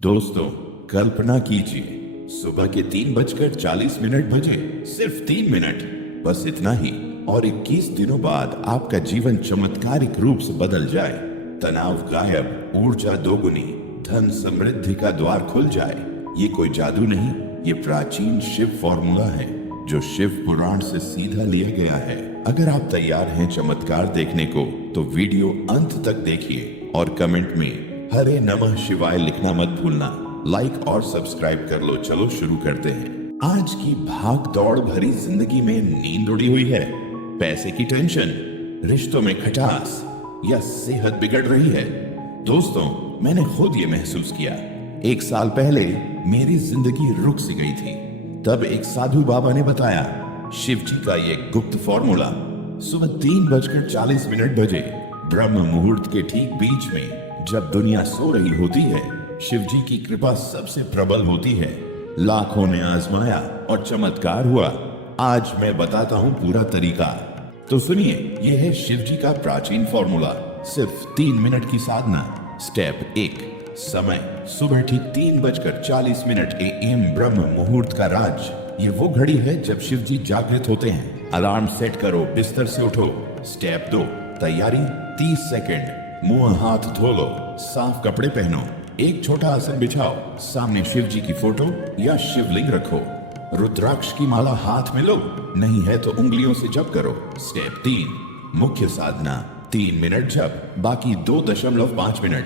दोस्तों, कल्पना कीजिए सुबह के 3:40 बजे, सिर्फ 3 मिनट, बस इतना ही, और 21 दिनों बाद आपका जीवन चमत्कारिक रूप से बदल जाए। तनाव गायब, ऊर्जा दोगुनी, धन समृद्धि का द्वार खुल जाए। ये कोई जादू नहीं, ये प्राचीन शिव फॉर्मूला है जो शिव पुराण से सीधा लिया गया है। अगर आप तैयार हैं चमत्कार देखने को, तो वीडियो अंत तक देखिए और कमेंट में हरे नमः शिवाय लिखना मत भूलना। लाइक और सब्सक्राइब कर लो। चलो शुरू करते हैं। आज की भाग दौड़ भरी जिंदगी में नींद उड़ी हुई है, पैसे की टेंशन, रिश्तों में खटास या सेहत बिगड़ रही है। दोस्तों, मैंने खुद ये महसूस किया। 1 साल पहले मेरी जिंदगी रुक सी गई थी। तब एक साधु बाबा ने बताया शिव जी का ये गुप्त फॉर्मूला। सुबह 3:40 बजे, ब्रह्म मुहूर्त के ठीक बीच में, जब दुनिया सो रही होती है, शिव जी की कृपा सबसे प्रबल होती है। लाखों ने आजमाया और चमत्कार हुआ। आज मैं बताता हूँ पूरा तरीका। तो सुनिए, यह है शिव जी का प्राचीन फॉर्मूला। सिर्फ 3 मिनट की साधना। स्टेप 1, समय सुबह ठीक 3:40 AM, ब्रह्म मुहूर्त का राज। ये वो घड़ी है जब शिव जी जागृत होते हैं। अलार्म सेट करो, बिस्तर से उठो। स्टेप 2, तैयारी 30 सेकेंड। मुंह हाथ धो लो, साफ कपड़े पहनो, एक छोटा आसन बिछाओ, सामने शिव जी की फोटो या शिवलिंग रखो। रुद्राक्ष की माला हाथ में लो, नहीं है तो उंगलियों से जप करो। स्टेप 3, मुख्य साधना 3 मिनट जप, बाकी 2.5 मिनट।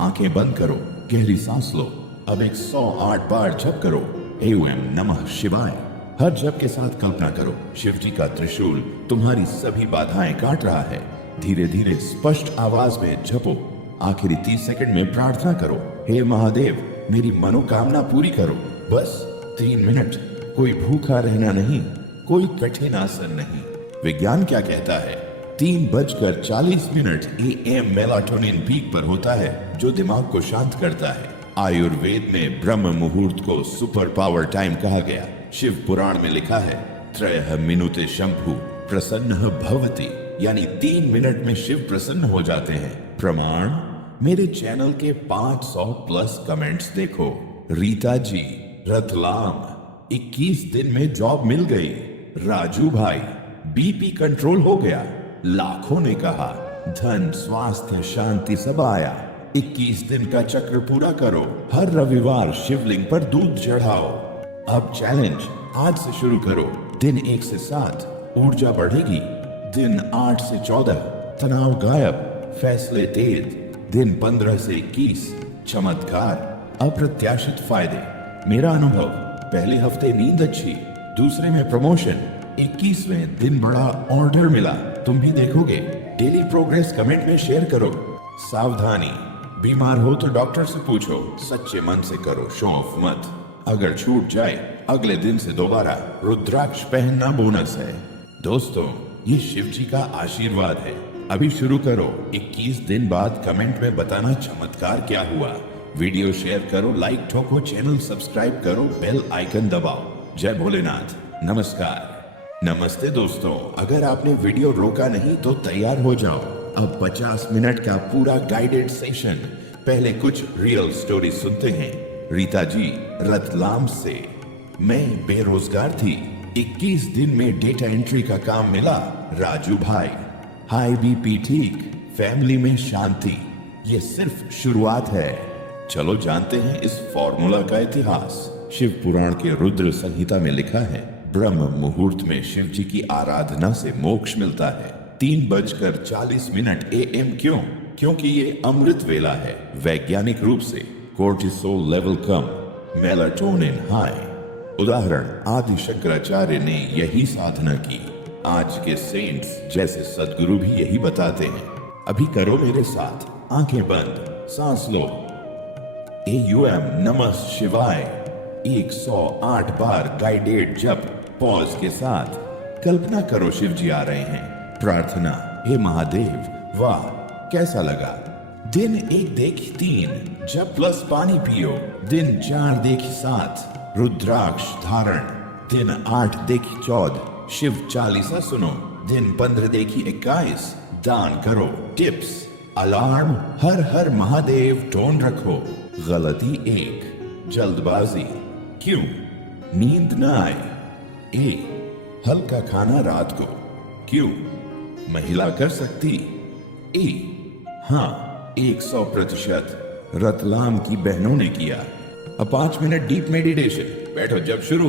आंखें बंद करो, गहरी सांस लो। अब 108 बार जप करो, एवं नमः शिवाय। हर जप के साथ कल्पना करो शिव जी का त्रिशूल तुम्हारी सभी बाधाएं काट रहा है। धीरे धीरे स्पष्ट आवाज में जपो। आखिरी 30 सेकंड में प्रार्थना करो, हे महादेव, मेरी मनोकामना पूरी करो। बस 3 मिनट। कोई भूखा रहना नहीं, कोई कठिन आसन नहीं। विज्ञान क्या कहता है? 3:40 AM मेलाटोनिन पीक पर होता है, जो दिमाग को शांत करता है। आयुर्वेद में ब्रह्म मुहूर्त को सुपर पावर टाइम कहा गया। शिव पुराण में लिखा है, त्रयः मिनुते शंभु प्रसन्नः भवति, यानी 3 मिनट में शिव प्रसन्न हो जाते हैं। प्रमाण? मेरे चैनल के 500+ कमेंट्स देखो। रीता जी, रतलाम, 21 दिन में जॉब मिल गई। राजू भाई, बीपी कंट्रोल हो गया। लाखों ने कहा धन, स्वास्थ्य, शांति सब आया। 21 दिन का चक्र पूरा करो। हर रविवार शिवलिंग पर दूध चढ़ाओ। अब चैलेंज, आज से शुरू करो। दिन 1 से 7, ऊर्जा बढ़ेगी। दिन 8 से 14, तनाव गायब, फैसले तेज। दिन 15 से 21, चमत्कार, अप्रत्याशित फायदे। मेरा अनुभव, पहले हफ्ते नींद अच्छी, दूसरे में प्रमोशन, 21वें दिन बड़ा ऑर्डर मिला। तुम भी देखोगे? डेली प्रोग्रेस कमेंट में शेयर करो। सावधानी, बीमार हो तो डॉक्टर से पूछो, सच्चे मन से करो, शो ऑफ मत। अगर छूट जाए, अगले दिन से दोबारा। रुद्राक्ष पहनना बोनस है। दोस्तों, ये शिव जी का आशीर्वाद है। अभी शुरू करो। 21 दिन बाद कमेंट में बताना चमत्कार क्या हुआ। वीडियो शेयर करो, लाइक ठोको, चैनल सब्सक्राइब करो, बेल आइकन दबाओ। जय भोलेनाथ। नमस्कार। नमस्ते दोस्तों, अगर आपने वीडियो रोका नहीं तो तैयार हो जाओ। अब 50 मिनट का पूरा गाइडेड सेशन। पहले कुछ रियल स्टोरी सुनते हैं। रीता जी, रतलाम से। मैं बेरोजगार थी, 21 दिन में डेटा एंट्री का काम मिला। राजू भाई, हाई बीपी ठीक, फैमिली में शांति। ये सिर्फ शुरुआत है। चलो जानते हैं इस फॉर्मूला का इतिहास। शिव पुराण के रुद्र संहिता में लिखा है, ब्रह्म मुहूर्त में शिव जी की आराधना से मोक्ष मिलता है। 3:40 AM क्यों? क्योंकि ये अमृत वेला है। वैज्ञानिक रूप से कोर्टिसोल लेवल कम, मेलाटोनिन हाई। उदाहरण, आदि शंकराचार्य ने यही साधना की। आज के सेंट्स जैसे सदगुरु भी यही बताते हैं। अभी करो मेरे साथ, आंखें बंद, सांस लो। एयूएम नमः शिवाय 108 बार गाइडेड जप, पॉज के साथ। कल्पना करो शिव जी आ रहे हैं। प्रार्थना, हे महादेव, वाह कैसा लगा। दिन 1 देखी 3, जप प्लस पानी पियो। दिन 4 देखी 7, रुद्राक्ष धारण। दिन 8 देखी 14, शिव चालीसा सुनो। दिन 15 देखी 21, दान करो। टिप्स, अलार्म, हर हर महादेव टोन रखो। गलती 1, जल्दबाजी। क्यों? नींद न आए। ए, हल्का खाना रात को। क्यों? महिला कर सकती। ए, हाँ, 100% रतलाम की बहनों ने किया। अब 5 मिनट डीप मेडिटेशन। बैठो जब शुरू।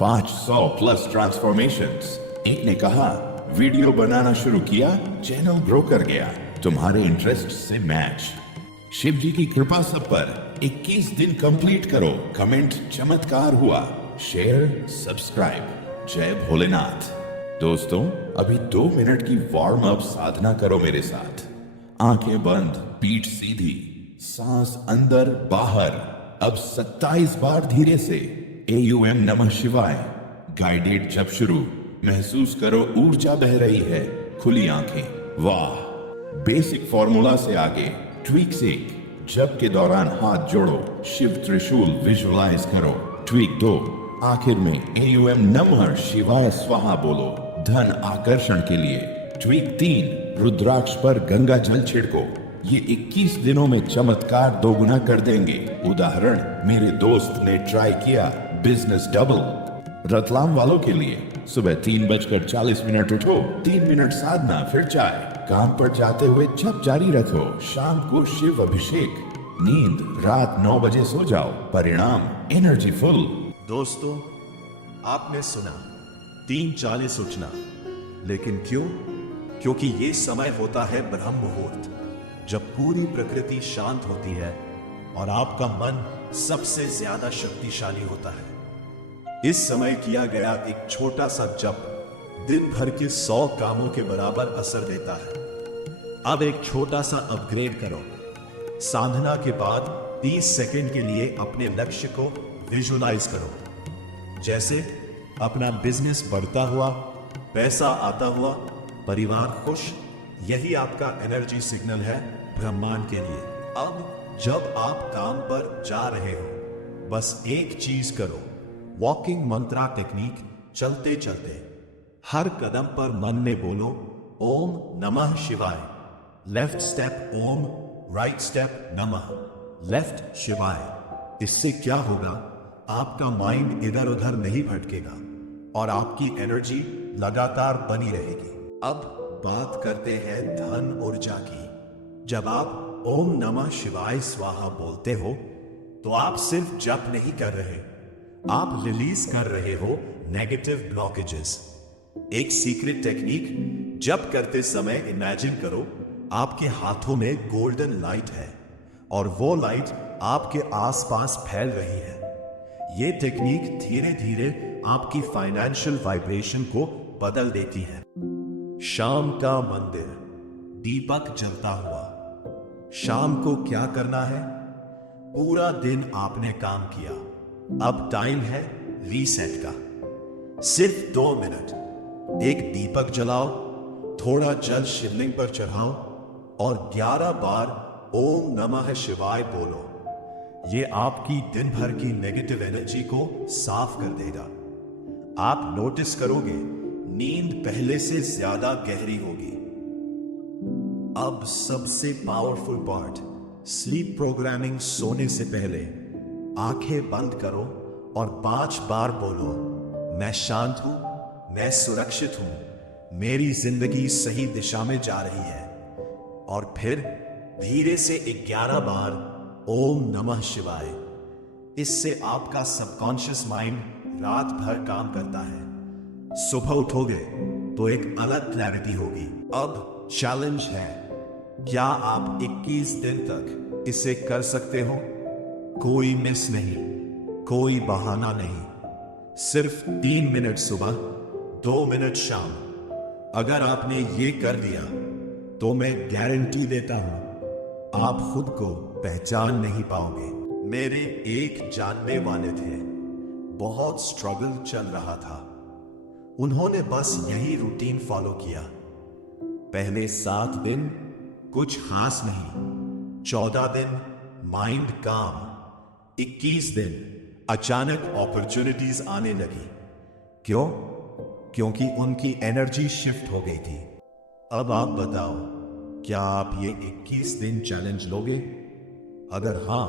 500 प्लस ट्रांसफॉर्मेशंस। एक ने कहा वीडियो बनाना शुरू किया, चैनल ग्रो कर गया, तुम्हारे इंटरेस्ट से मैच। शिव जी की कृपा सब पर। 21 दिन कंप्लीट करो। कमेंट चमत्कार हुआ। Share subscribe. जय भोलेनाथ। दोस्तों, अभी 2 मिनट की वार्म अप साधना करो मेरे साथ। आंखें बंद, पीठ सीधी, सांस अंदर बाहर। अब 27 बार धीरे से AUM नमः शिवाय। गाइडेड जब शुरू। महसूस करो ऊर्जा बह रही है। खुली आंखें। वाह। बेसिक फॉर्मूला से आगे ट्वीक्स 1, जप के दौरान हाथ जोड़ो, शिव त्रिशूल विजुअलाइज करो। ट्वीक 2, आखिर में AUM नमः शिवाय स्वाहा बोलो, धन आकर्षण के लिए। ट्वीक 3, रुद्राक्ष पर गंगा जल छिड़को। ये 21 दिनों में चमत्कार दोगुना कर देंगे। उदाहरण, मेरे दोस्त ने ट्राई किया, बिजनेस डबल। रतलाम वालों के लिए सुबह 3:40 उठो, 3 मिनट साधना, फिर चाय। काम पर जाते हुए जप जारी रखो। शाम को शिव अभिषेक। नींद, रात 9 बजे सो जाओ। परिणाम, एनर्जी फुल। दोस्तों, आपने सुना 3:40 उठना, लेकिन क्यों? क्योंकि ये समय होता है ब्रह्म मुहूर्त, जब पूरी प्रकृति शांत होती है और आपका मन सबसे ज्यादा शक्तिशाली होता है। इस समय किया गया एक छोटा सा जप दिन भर के 100 कामों के बराबर असर देता है। अब एक छोटा सा अपग्रेड करो। साधना के बाद 30 सेकंड के लिए अपने लक्ष्य को विजुअलाइज करो। जैसे अपना बिजनेस बढ़ता हुआ, पैसा आता हुआ, परिवार खुश। यही आपका एनर्जी सिग्नल है ब्रह्मांड के लिए। अब जब आप काम पर जा रहे हो, बस एक चीज करो, वॉकिंग मंत्रा टेक्निक। चलते चलते हर कदम पर मन में बोलो ओम नमः शिवाय। लेफ्ट स्टेप ओम, राइट स्टेप नमः, लेफ्ट शिवाय। इससे क्या होगा? आपका माइंड इधर उधर नहीं भटकेगा और आपकी एनर्जी लगातार बनी रहेगी। अब बात करते हैं धन ऊर्जा की। जब आप ओम नमः शिवाय स्वाहा बोलते हो, तो आप सिर्फ जप नहीं कर रहे, आप रिलीज कर रहे हो नेगेटिव ब्लॉकेजेस। एक सीक्रेट टेक्निक, जप करते समय इमेजिन करो आपके हाथों में गोल्डन लाइट है और वो लाइट आपके आसपास फैल रही है। ये टेक्निक धीरे धीरे आपकी फाइनेंशियल वाइब्रेशन को बदल देती है। शाम का मंदिर, दीपक जलता हुआ। शाम को क्या करना है? पूरा दिन आपने काम किया, अब टाइम है रीसेट का। सिर्फ 2 मिनट एक दीपक जलाओ, थोड़ा जल शिवलिंग पर चढ़ाओ और 11 बार ओम नमः शिवाय बोलो। ये आपकी दिन भर की नेगेटिव एनर्जी को साफ कर देगा। आप नोटिस करोगे नींद पहले से ज्यादा गहरी होगी। अब सबसे पावरफुल पार्ट, स्लीप प्रोग्रामिंग। सोने से पहले आंखें बंद करो और 5 बार बोलो, मैं शांत हूं, मैं सुरक्षित हूं, मेरी जिंदगी सही दिशा में जा रही है। और फिर धीरे से 11 बार ओम नमः शिवाय। इससे आपका सबकॉन्शियस माइंड रात भर काम करता है। सुबह उठोगे तो एक अलग क्लैरिटी होगी। अब चैलेंज है, क्या आप 21 दिन तक इसे कर सकते हो? कोई मिस नहीं, कोई बहाना नहीं। सिर्फ 3 मिनट सुबह, 2 मिनट शाम। अगर आपने ये कर दिया तो मैं गारंटी देता हूं आप खुद को पहचान नहीं पाओगे। मेरे एक जानने वाले थे, बहुत स्ट्रगल चल रहा था। उन्होंने बस यही रूटीन फॉलो किया। पहले 7 दिन कुछ खास नहीं, 14 दिन माइंड काम, 21 दिन अचानक अपॉर्चुनिटीज आने लगी। क्यों? क्योंकि उनकी एनर्जी शिफ्ट हो गई थी। अब आप बताओ, क्या आप ये 21 दिन चैलेंज लोगे? अगर हां,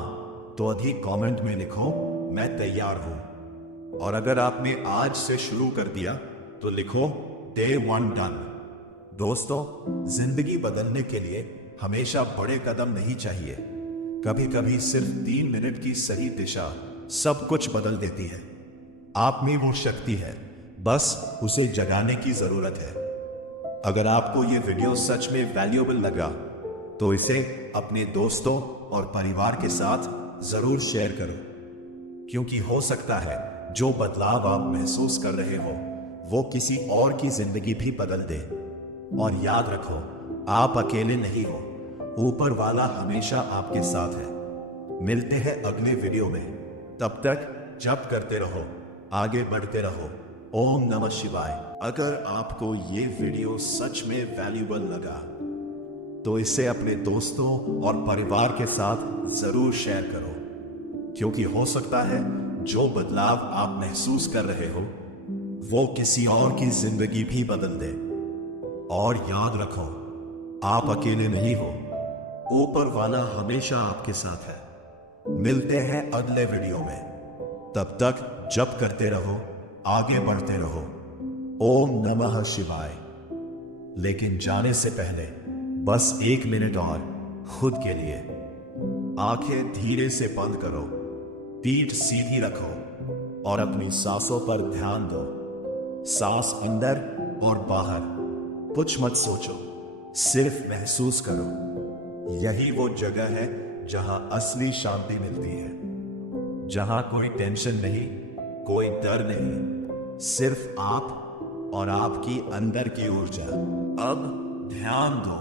तो अधिक कमेंट में लिखो मैं तैयार हूं। और अगर आपने आज से शुरू कर दिया तो लिखो Day 1 डन। दोस्तों, जिंदगी बदलने के लिए हमेशा बड़े कदम नहीं चाहिए। कभी कभी सिर्फ 3 मिनट की सही दिशा सब कुछ बदल देती है। आप में वो शक्ति है, बस उसे जगाने की जरूरत है। अगर आपको ये वीडियो सच में वैल्यूएबल लगा तो इसे अपने दोस्तों और परिवार के साथ जरूर शेयर करो, क्योंकि हो सकता है जो बदलाव आप महसूस कर रहे हो वो किसी और की जिंदगी भी बदल दे। और याद रखो, आप अकेले नहीं हो, ऊपर वाला हमेशा आपके साथ है। मिलते हैं अगले वीडियो में, तब तक जप करते रहो, आगे बढ़ते रहो। ओम नमः शिवाय। अगर आपको ये वीडियो सच में वैल्यूएबल लगा तो इसे अपने दोस्तों और परिवार के साथ जरूर शेयर करो, क्योंकि हो सकता है जो बदलाव आप महसूस कर रहे हो वो किसी और की जिंदगी भी बदल दे। और याद रखो, आप अकेले नहीं हो, ऊपर वाला हमेशा आपके साथ है। मिलते हैं अगले वीडियो में, तब तक जप करते रहो, आगे बढ़ते रहो। ओम नमः शिवाय। लेकिन जाने से पहले बस 1 मिनट और खुद के लिए। आंखें धीरे से बंद करो, पीठ सीधी रखो और अपनी सांसों पर ध्यान दो। सांस अंदर और बाहर, कुछ मत सोचो, सिर्फ महसूस करो। यही वो जगह है जहां असली शांति मिलती है, जहां कोई टेंशन नहीं, कोई डर नहीं, सिर्फ आप और आपकी अंदर की ऊर्जा। अब ध्यान दो,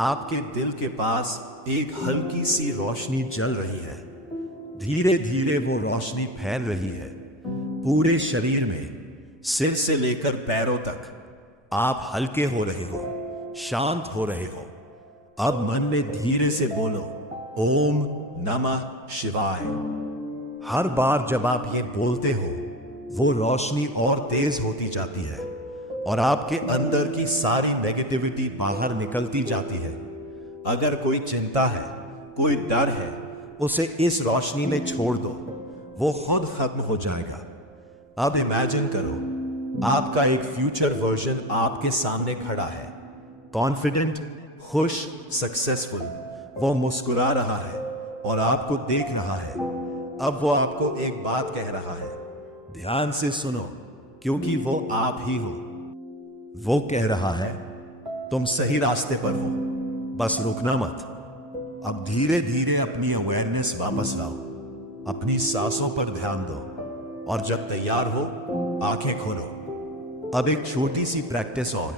आपके दिल के पास एक हल्की सी रोशनी जल रही है। धीरे धीरे वो रोशनी फैल रही है पूरे शरीर में, सिर से लेकर पैरों तक। आप हल्के हो रहे हो, शांत हो रहे हो। अब मन में धीरे से बोलो ओम नमः शिवाय। हर बार जब आप ये बोलते हो वो रोशनी और तेज होती जाती है और आपके अंदर की सारी नेगेटिविटी बाहर निकलती जाती है। अगर कोई चिंता है, कोई डर है, उसे इस रोशनी में छोड़ दो, वो खुद खत्म हो जाएगा। अब इमेजिन करो, आपका एक फ्यूचर वर्जन आपके सामने खड़ा है, कॉन्फिडेंट, खुश, सक्सेसफुल। वो मुस्कुरा रहा है और आपको देख रहा है। अब वो आपको एक बात कह रहा है, ध्यान से सुनो, क्योंकि वो आप ही हो। वो कह रहा है तुम सही रास्ते पर हो, बस रुकना मत। अब धीरे धीरे अपनी अवेयरनेस वापस लाओ, अपनी सांसों पर ध्यान दो और जब तैयार हो आंखें खोलो। अब एक छोटी सी प्रैक्टिस और।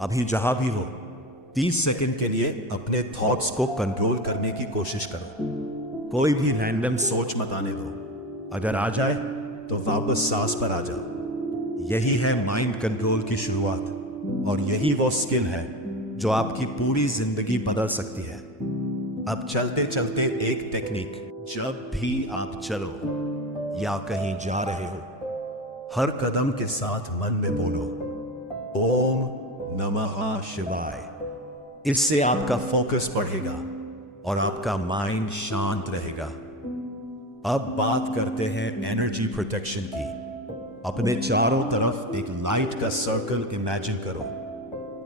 अभी जहां भी हो 30 सेकंड के लिए अपने थॉट्स को कंट्रोल करने की कोशिश करो। कोई भी रैंडम सोच मत आने दो। अगर आ जाए तो वापस सांस पर आ जाओ। यही है माइंड कंट्रोल की शुरुआत और यही वो स्किल है जो आपकी पूरी जिंदगी बदल सकती है। अब चलते चलते एक टेक्निक, जब भी आप चलो या कहीं जा रहे हो, हर कदम के साथ मन में बोलो ओम नमः शिवाय। इससे आपका फोकस बढ़ेगा और आपका माइंड शांत रहेगा। अब बात करते हैं एनर्जी प्रोटेक्शन की। अपने चारों तरफ एक लाइट का सर्कल इमेजिन करो,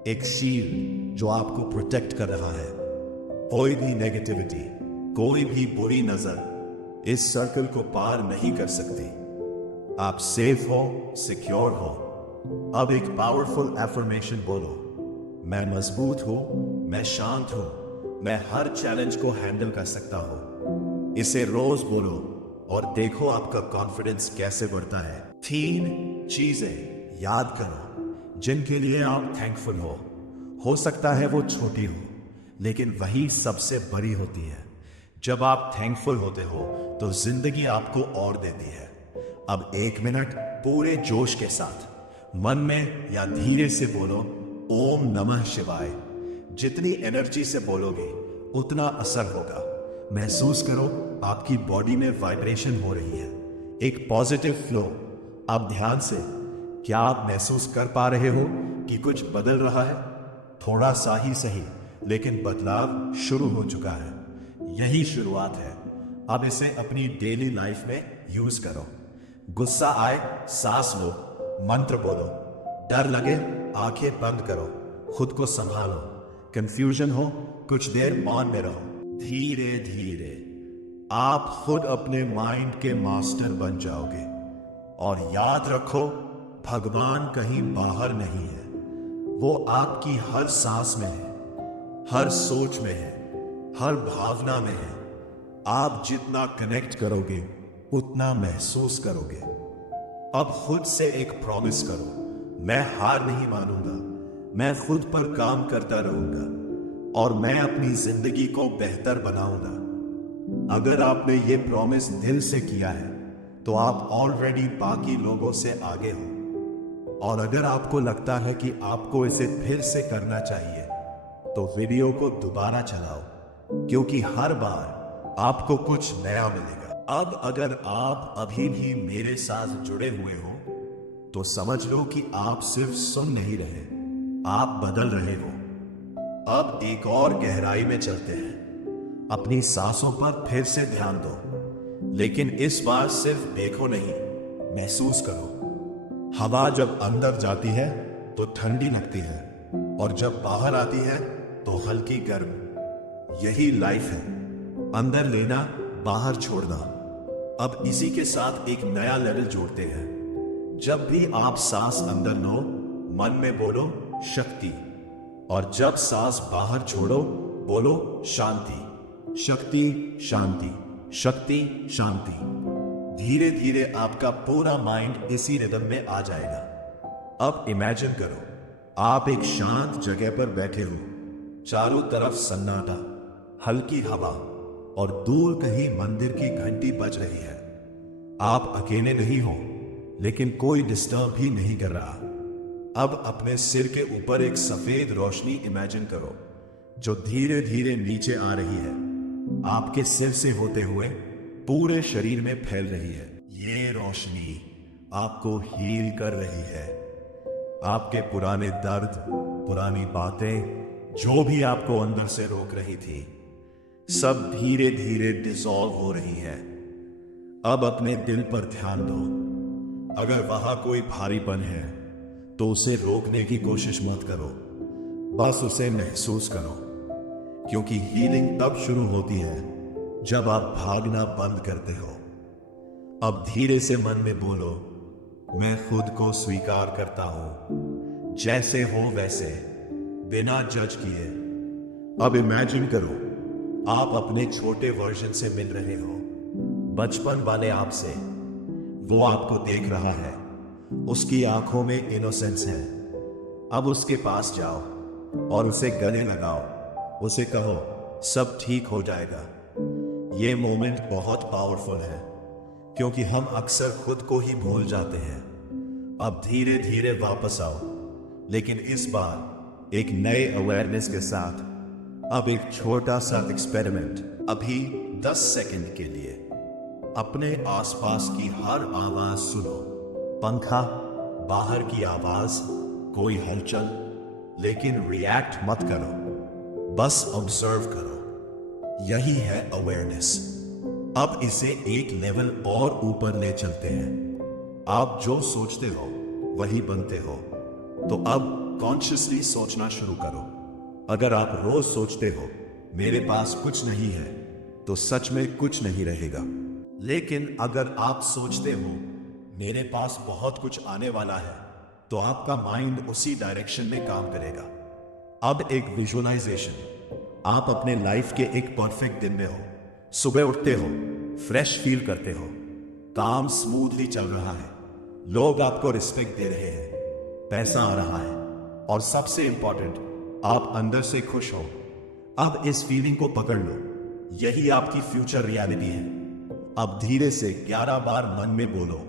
एक शील्ड जो आपको प्रोटेक्ट कर रहा है। कोई भी नेगेटिविटी, कोई भी बुरी नजर इस सर्कल को पार नहीं कर सकती। आप सेफ हो, सिक्योर हो। अब एक पावरफुल एफर्मेशन बोलो, मैं मजबूत हूं, मैं शांत हूं, मैं हर चैलेंज को हैंडल कर सकता हूं। इसे रोज बोलो और देखो आपका कॉन्फिडेंस कैसे बढ़ता है। 3 चीजें याद करो जिनके लिए आप थैंकफुल हो सकता है वो छोटी हो, लेकिन वही सबसे बड़ी होती है। जब आप थैंकफुल होते हो तो जिंदगी आपको और देती है। अब 1 मिनट पूरे जोश के साथ मन में या धीरे से बोलो ओम नमः शिवाय। जितनी एनर्जी से बोलोगे उतना असर होगा। महसूस करो आपकी बॉडी में वाइब्रेशन हो रही है, एक पॉजिटिव फ्लो। आप ध्यान से, क्या आप महसूस कर पा रहे हो कि कुछ बदल रहा है? थोड़ा सा ही सही, लेकिन बदलाव शुरू हो चुका है। यही शुरुआत है। अब इसे अपनी डेली लाइफ में यूज करो। गुस्सा आए सांस लो, मंत्र बोलो, डर लगे आंखें बंद करो, खुद को संभालो, कंफ्यूजन हो कुछ देर मौन में रहो। धीरे धीरे आप खुद अपने माइंड के मास्टर बन जाओगे। और याद रखो, भगवान कहीं बाहर नहीं है, वो आपकी हर सांस में है, हर सोच में है, हर भावना में है। आप जितना कनेक्ट करोगे उतना महसूस करोगे। अब खुद से एक प्रॉमिस करो, मैं हार नहीं मानूंगा, मैं खुद पर काम करता रहूंगा और मैं अपनी जिंदगी को बेहतर बनाऊंगा। अगर आपने ये प्रॉमिस दिल से किया है तो आप ऑलरेडी बाकी लोगों से आगे हो। और अगर आपको लगता है कि आपको इसे फिर से करना चाहिए तो वीडियो को दोबारा चलाओ, क्योंकि हर बार आपको कुछ नया मिलेगा। अब अगर आप अभी भी मेरे साथ जुड़े हुए हो तो समझ लो कि आप सिर्फ सुन नहीं रहे, आप बदल रहे हो। अब एक और गहराई में चलते हैं। अपनी सांसों पर फिर से ध्यान दो, लेकिन इस बार सिर्फ देखो नहीं, महसूस करो। हवा जब अंदर जाती है तो ठंडी लगती है और जब बाहर आती है तो हल्की गर्म। यही लाइफ है, अंदर लेना बाहर छोड़ना। अब इसी के साथ एक नया लेवल जोड़ते हैं। जब भी आप सांस अंदर लो, मन में बोलो शक्ति, और जब सांस बाहर छोड़ो बोलो शांति। शक्ति शांति, शक्ति शांति। धीरे धीरे आपका पूरा माइंड इसी रिदम में आ जाएगा। अब इमेजिन करो, आप एक शांत जगह पर बैठे हो, चारों तरफ सन्नाटा, हल्की हवा और दूर कहीं मंदिर की घंटी बज रही है। आप अकेले नहीं हो, लेकिन कोई डिस्टर्ब भी नहीं कर रहा। अब अपने सिर के ऊपर एक सफेद रोशनी इमेजिन करो जो धीरे धीरे नीचे आ रही है, आपके सिर से होते हुए पूरे शरीर में फैल रही है। ये रोशनी आपको हील कर रही है। आपके पुराने दर्द, पुरानी बातें, जो भी आपको अंदर से रोक रही थी, सब धीरे धीरे डिसॉल्व हो रही है। अब अपने दिल पर ध्यान दो। अगर वहां कोई भारीपन है तो उसे रोकने की कोशिश मत करो, बस उसे महसूस करो, क्योंकि हीलिंग तब शुरू होती है जब आप भागना बंद करते हो। अब धीरे से मन में बोलो, मैं खुद को स्वीकार करता हूं, जैसे हो वैसे, बिना जज किए। अब इमेजिन करो, आप अपने छोटे वर्जन से मिल रहे हो, बचपन वाले आप से। वो आपको देख रहा है, उसकी आंखों में इनोसेंस है। अब उसके पास जाओ और उसे गले लगाओ, उसे कहो सब ठीक हो जाएगा। ये मोमेंट बहुत पावरफुल है, क्योंकि हम अक्सर खुद को ही भूल जाते हैं। अब धीरे धीरे वापस आओ, लेकिन इस बार एक नए अवेयरनेस के साथ। अब एक छोटा सा एक्सपेरिमेंट, अभी 10 सेकंड के लिए अपने आसपास की हर आवाज सुनो। पंखा, बाहर की आवाज, कोई हलचल, लेकिन रिएक्ट मत करो, बस ऑब्जर्व करो। यही है अवेयरनेस। अब इसे एक लेवल और ऊपर ले चलते हैं। आप जो सोचते हो वही बनते हो। तो अब कॉन्शियसली सोचना शुरू करो। अगर आप रोज सोचते हो मेरे पास कुछ नहीं है, तो सच में कुछ नहीं रहेगा। लेकिन अगर आप सोचते हो मेरे पास बहुत कुछ आने वाला है, तो आपका माइंड उसी डायरेक्शन में काम करेगा। अब एक विजुअलाइजेशन। आप अपने लाइफ के एक परफेक्ट दिन में हो, सुबह उठते हो, फ्रेश फील करते हो, काम स्मूथली चल रहा है, लोग आपको रिस्पेक्ट दे रहे हैं, पैसा आ रहा है, और सबसे इंपॉर्टेंट, आप अंदर से खुश हो। अब इस फीलिंग को पकड़ लो, यही आपकी फ्यूचर रियलिटी है। अब धीरे से 11 बार मन में बोलो,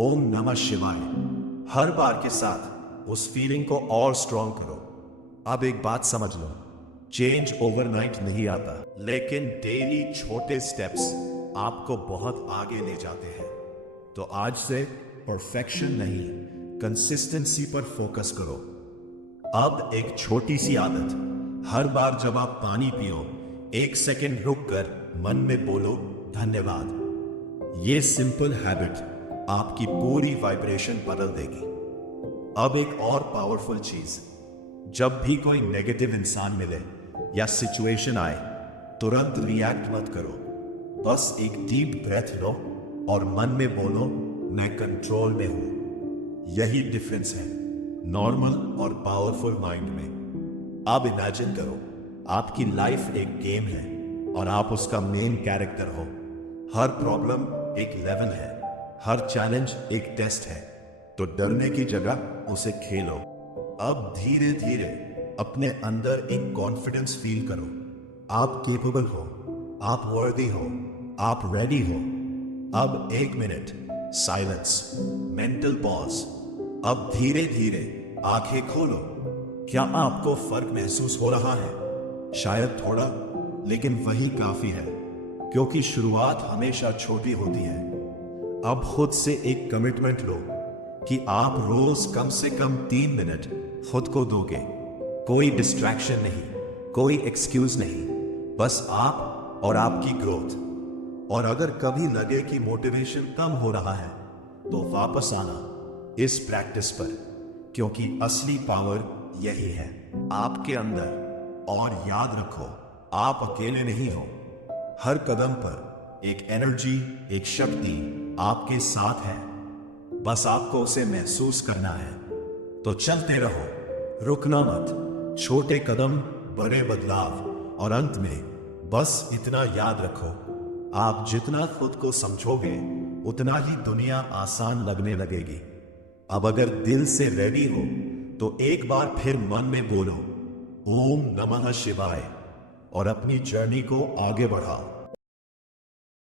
ओम नमः शिवाय। हर बार के साथ उस फीलिंग को और स्ट्रॉन्ग करो। अब एक बात समझ लो, चेंज ओवरनाइट नहीं आता, लेकिन डेली छोटे स्टेप्स आपको बहुत आगे ले जाते हैं। तो आज से परफेक्शन नहीं, कंसिस्टेंसी पर फोकस करो। अब एक छोटी सी आदत, हर बार जब आप पानी पियो 1 सेकंड रुक कर मन में बोलो धन्यवाद। ये सिंपल हैबिट आपकी पूरी वाइब्रेशन बदल देगी। अब एक और पावरफुल चीज, जब भी कोई नेगेटिव इंसान मिले या सिचुएशन आए, तुरंत रिएक्ट मत करो। बस एक डीप ब्रेथ लो और मन में बोलो, मैं कंट्रोल में हूं। यही डिफरेंस है नॉर्मल और पावरफुल माइंड में। अब इमेजिन करो, आपकी लाइफ एक गेम है और आप उसका मेन कैरेक्टर हो। हर प्रॉब्लम एक लेवल है, हर चैलेंज एक टेस्ट है। तो डरने की जगह उसे खेलो। अब धीरे धीरे अपने अंदर एक कॉन्फिडेंस फील करो। आप केपेबल हो, आप वर्दी हो, आप रेडी हो। अब 1 मिनट साइलेंस, मेंटल पॉज। अब धीरे धीरे आंखें खोलो। क्या आपको फर्क महसूस हो रहा है? शायद थोड़ा, लेकिन वही काफी है, क्योंकि शुरुआत हमेशा छोटी होती है। अब खुद से एक कमिटमेंट लो कि आप रोज कम से कम 3 मिनट खुद को दोगे। कोई डिस्ट्रैक्शन नहीं, कोई एक्सक्यूज नहीं, बस आप और आपकी ग्रोथ। और अगर कभी लगे कि मोटिवेशन कम हो रहा है, तो वापस आना इस प्रैक्टिस पर, क्योंकि असली पावर यही है, आपके अंदर। और याद रखो, आप अकेले नहीं हो। हर कदम पर एक एनर्जी, एक शक्ति आपके साथ है। बस आपको उसे महसूस करना है। तो चलते रहो, रुकना मत। छोटे कदम, बड़े बदलाव, और अंत में बस इतना याद रखो, आप जितना खुद को समझोगे उतना ही दुनिया आसान लगने लगेगी। अब अगर दिल से रेडी हो तो एक बार फिर मन में बोलो, ओम नमः शिवाय, और अपनी जर्नी को आगे बढ़ाओ।